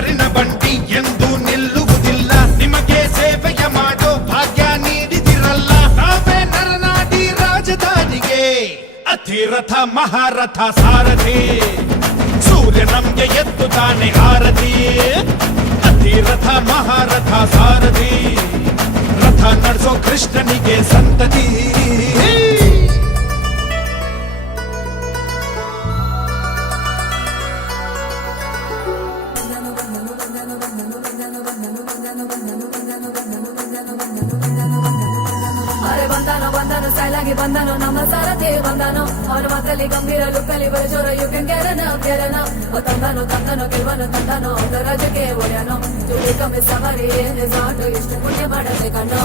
ಬೆವರಿನ ಬಂಡಿ ಎಂದು ನಿಲ್ಲುವುದಿಲ್ಲ. ನಿಮಗೆ ಸೇವೆಯ ಮಾಡೋ ಭಾಗ್ಯ ನೀಡಿದಿರಲ್ಲ. ನಾವೇ ನರನಾಡಿ ರಾಜಧಾನಿಗೆ ಅತಿರಥ ಮಹಾರಥ ಸಾರಥಿ. ಸೂರ್ಯ ನಮ್ಗೆ ಎದ್ದು ತಾನೆ ಆರತಿ. ಅತಿರಥ ಮಹಾರಥ ಸಾರಥಿ. ರಥ ನಡೆಸೋ ಕೃಷ್ಣನಿಗೆ ಸಂತತಿ. ಅರೆ ಬಂದಾನೋ ಬಂದಾನೋ ಸ್ಟೈಲಾಗಿ ಬಂದಾನೋ ನಮ್ಮ ಸಾರಥಿ ಬಂದಾನೋ. ಅವನ ಮಾತಲ್ಲಿ ಗಂಭೀರ ಲುಕ್ಕಲ್ಲಿ ಬರಜೋರ ಯು ಕ್ಯಾನ್ ಗೆರನ ತಂದಾನೋ ತಂದಾನೋ ಗೆಲ್ವನು ತಂದಾನೋ ರಾಜಕ್ಕೆ ಒಡೆಯನೋ. ತುಳಿ ಕಮ್ಮಿ ಸವಾರಿ ರೆಸಾರ್ಟ್ ಎಷ್ಟು ಪುಣ್ಯ ಮಾಡದೆ ಕಣ್ಣೋ.